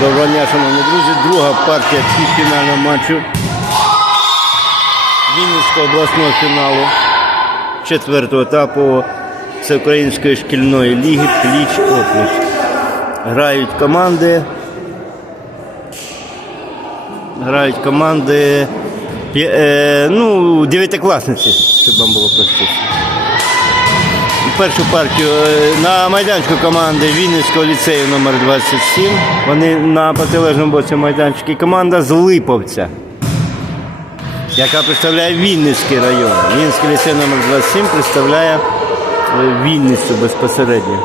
Доброго дня, шановні друзі. Друга партія півфінального матчу Вінницького обласного фіналу четвертого етапу Всеукраїнської шкільної ліги Пліч опліч. Грають команди. Грають команди е, ну, дев'ятикласниці, щоб вам було простіше. Першу партію е, на майданчику команди Вінницького ліцею номер 27 Вони на протилежному боці майданчика. І команда з Липовця, яка представляє Вінницький район. Вінницький ліцей номер 27 представляє е, Вінницю безпосередньо.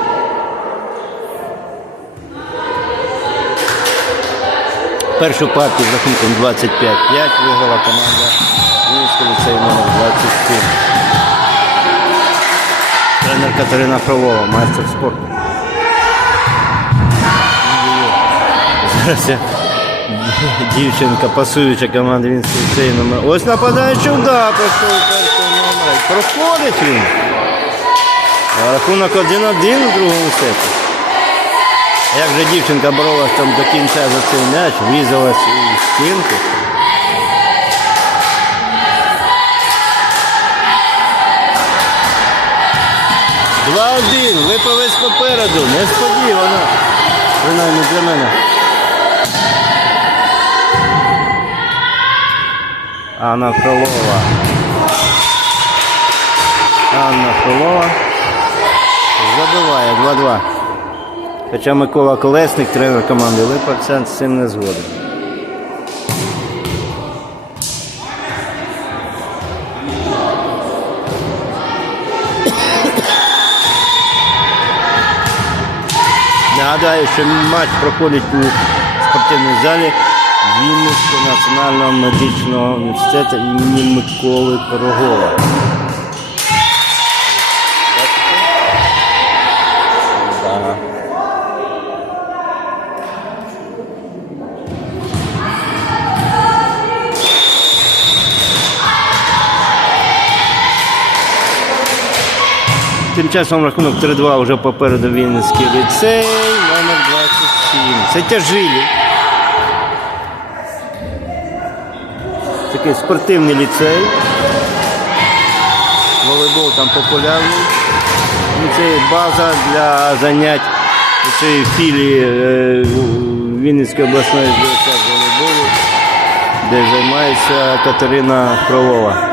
Першу партію з рахунком 25-5 виграла команда Вінницького ліцею номер 27 Тренер Катерина Фролова, майстер спорту. Зараз дівчинка пасуюча команда Вінської ліцею номер. Ось нападаючий удар пройшов у першого номера. Проходить він. Рахунок 1-1 у другому сеті. Як же дівчинка боролась там до кінця за цей м'яч, врізалась у стінку. Два-один, виповець попереду, несподівано. Принаймні для мене. Анна Фролова. Анна Фролова. Забиває 2-2. Хоча Микола Колесник, тренер команди Липовця, з цим не згоден. Нагадаю, що матч проходить у спортивній залі Вінницького національного медичного університету імені Миколи Пирогова. Тим часом рахунок 3-2 вже попереду Вінницький ліцей, 27. Це тяжилі. Такий спортивний ліцей. Волейбол там популярний. Ну, Це база для занять цієї філії е, Вінницької обласної ДСК з волейболу, де займається Катерина Фролова.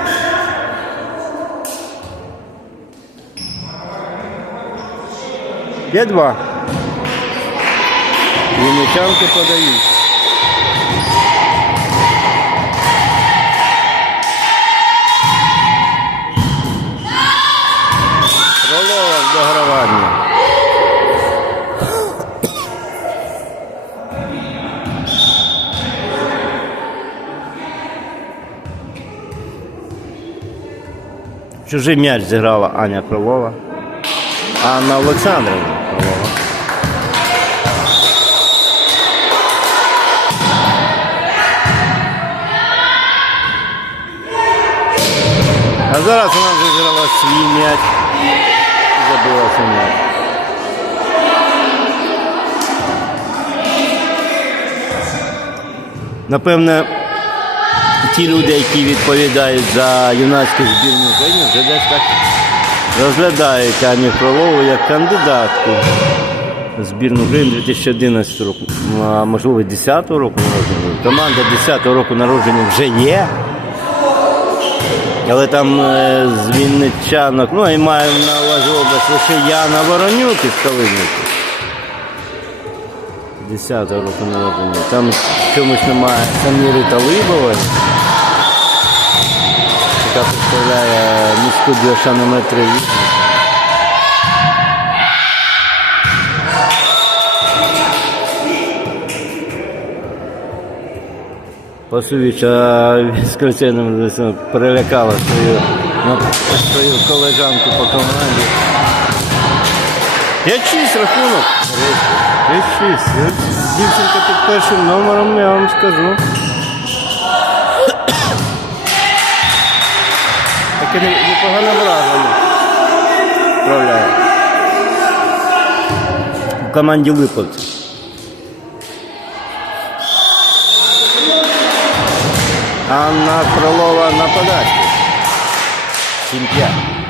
Є два. Вінничанки подають. Фролова в дограванні. Чужий м'яч зіграла Аня Фролова. Анна Олександрівна Зараз вона вже зіграла свій м'яч забила свій. Напевне, ті люди, які відповідають за юнацьку збірну України, вже десь так розглядають Аню Фролову як кандидатку збірну України 2011 року, а можливо 10 року народження. Команда 10 року народження вже є. Але там е, з Вінничанок, ну і маю на увазі область лише Яна Воронюк із Калинівки. 10 року народження. Там чомусь немає Саміри Талибової, яка представляє міську ДЮШ Пасович, а з Крицейним перелякала свою, ну, свою колежанку по команді. Я чисть рахунок. Я чисть. Я дівчинка під першим номером, я вам скажу. Таке не- непогане враження. Справляє. В команді Липовці. Анна Кролова на подачі. 7-5.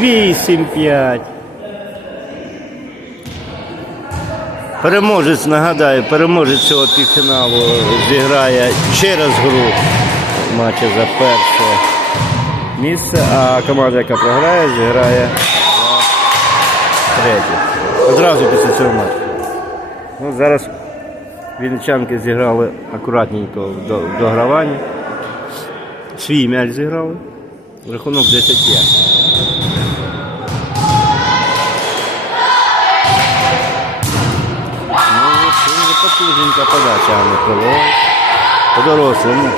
Вісім п'ять. Переможець, нагадаю, переможець цього півфіналу зіграє через гру матчі за перше місце, а команда, яка програє, зіграє третє. Одразу після цього матчу. Ну, зараз вінничанки зіграли акуратненько в дограванні. Свій м'яч зіграли. Рахунок 10-5. Вже потужненька подача, а не крило. По-дорослому.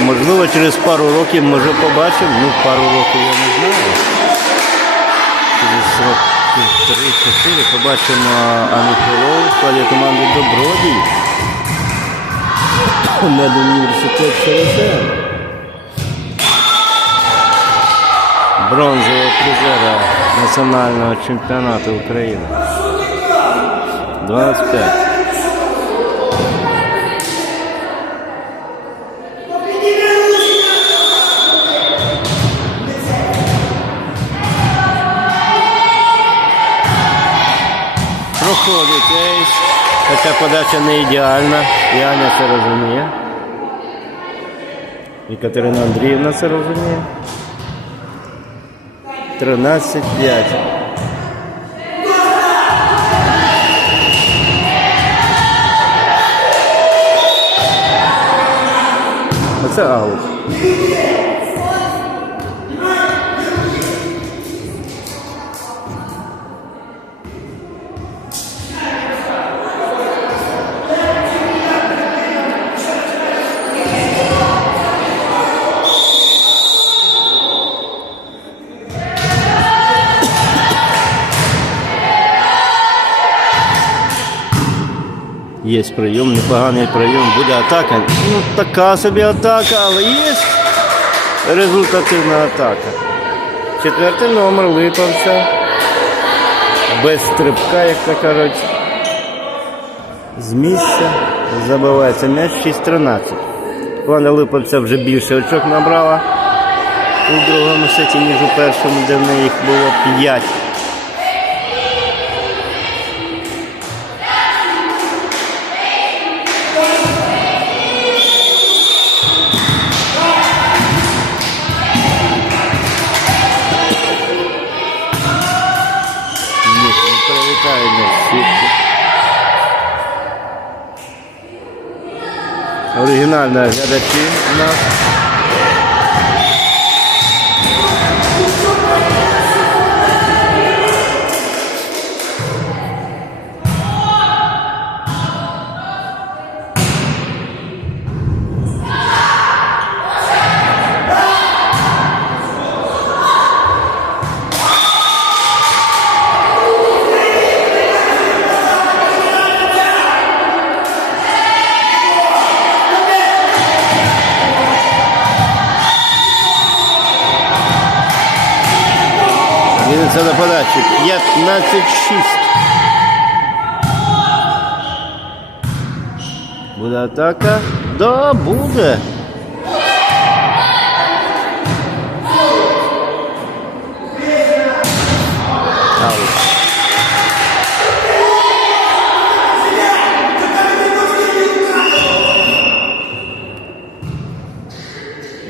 Можливо, через пару років, може, побачимо. Ну, пару років я не знаю. Через років 3-4 побачимо Анну Крилову в складі команди Добродій. Медуніверситет СРСР. Бронзового призера національного чемпіонату України. 25. Проходить ейс. Хоча подача не ідеальна. І Аня це розуміє. І Катерина Андріївна це розуміє. 13-5. Tchau. Є прийом, непоганий прийом, буде атака. Ну, така собі атака, але є результативна атака. Четвертий номер липовця. Без стрибка, як то кажуть. З місця забивається м'яч 6-13. Команда Липовця вже більше очок набрала у другому сеті, ніж у першому, де в неї їх було 5. Оригінальні глядачі у нас. Вінниця на подачі. 15-6. Буде атака? Да, буде.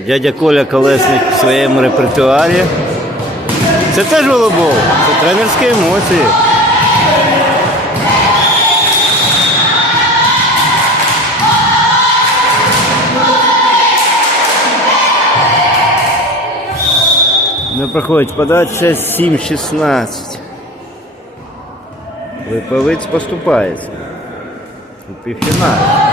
Дядя Коля Колесник в своєму репертуарі. Це теж волейбол, це тренерські емоції. Не проходить подача 7-16. Липовець поступається. У півфіналі.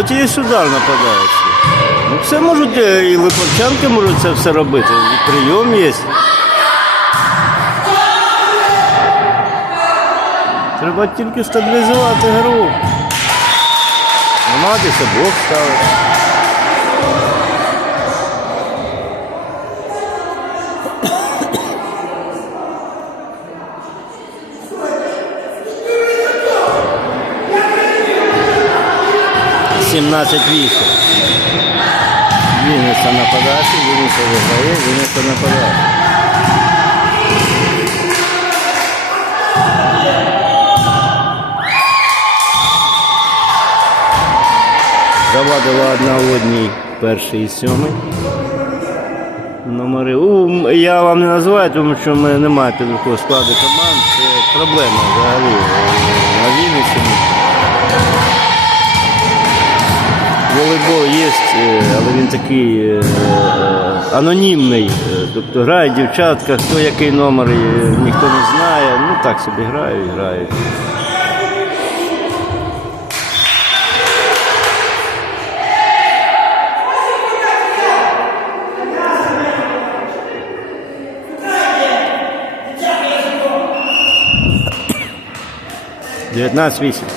От і сюди нападають. Ну, все можуть, е, і липовчанки можуть це все робити. І прийом є. Треба тільки стабілізувати гру. Намагатися блок ставити. Сімнадцять вісім. Вінниця нападає, Вінниця виграє, Вінниця нападає. Завадила одна в одній перший і сьомий. Номери. У, я вам не називаю, тому що мене немає підрухового складу команд. Це проблема взагалі е, на Вінниці. Волейбол є, е, але він такий е, е, анонімний. Тобто грають дівчатка, хто який номер, ніхто не знає. Ну так собі грають, грають. Дев'ятнадцять вісім.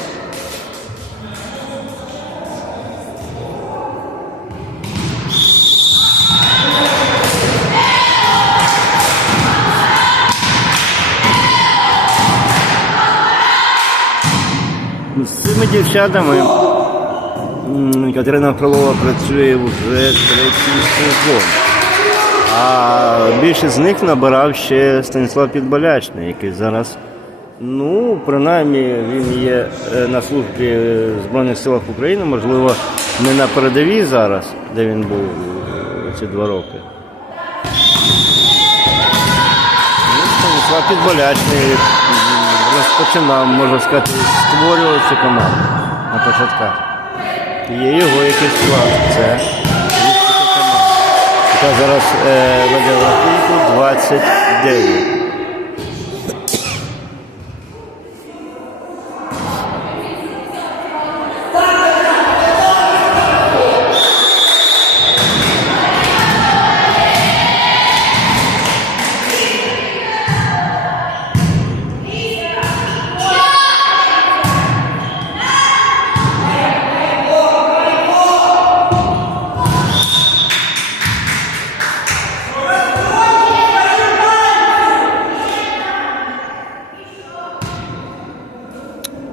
Дівчатами Катерина Фролова працює вже третій сезон. А більшість з них набирав ще Станіслав Підболячний, який зараз, ну, принаймні, він є е, на службі Збройних силах України, можливо, не на передовій зараз, де він був е, ці два роки. Ну, Станіслав Підболячний розпочинав, можна сказати, створював цю команду на початках. Є його якийсь склад. Це команда, яка зараз веде в рахунку 29.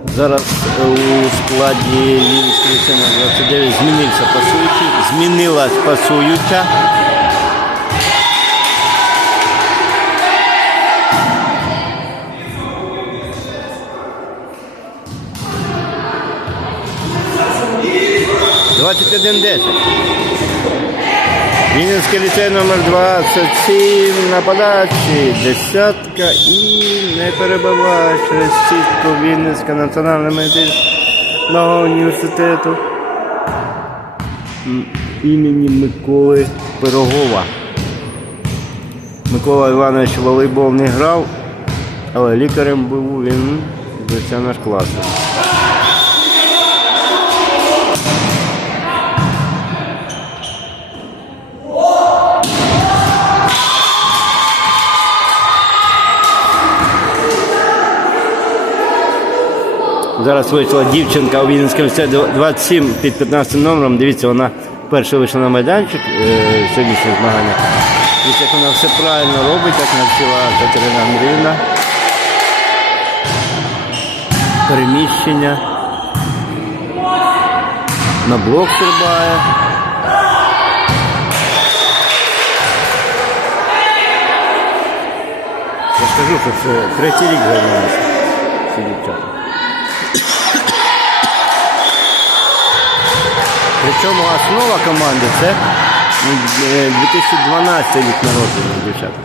Зараз у складі Вінницької сцени 29 змінився пасуючий, змінилась пасуюча. Двадцять один десять. Вінницький ліцей номер 27 нападачі, десятка і не перебиває через сітку Вінницька національного медичного університету імені Миколи Пирогова. Микола Іванович волейбол не грав, але лікарем був він до наш класу. Зараз вийшла дівчинка у Вінницькому ліцеї 27 під 15 номером. Дивіться, вона перша вийшла на майданчик е, сьогоднішнього змагання. Дивіться, як вона все правильно робить, як навчила Катерина Андріївна. Переміщення. На блок стрибає. Я ж кажу, що це третій рік займалися ці дівчата. Причому основа команди це ну, е, 2012 рік народження дівчата.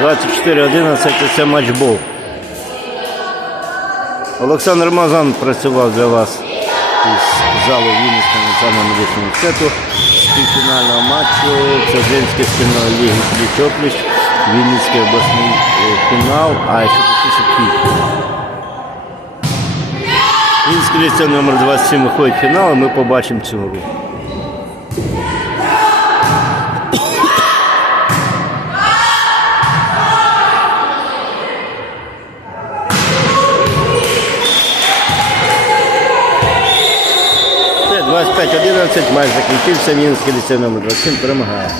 Двадцять чотири це матчбол. Олександр Мазан працював для вас із залу Вінницького національного медичного університету півфінального матчу Всеукраїнської спільної ліги пліч-опліч, Вінницький обласний е, фінал, а ще точніше півфінал. Мінський ліцей номер 27 виходить в фінал, і ми побачимо цю гру. Це 25-11, матч закінчився, Мінський ліцей номер 27 перемагає.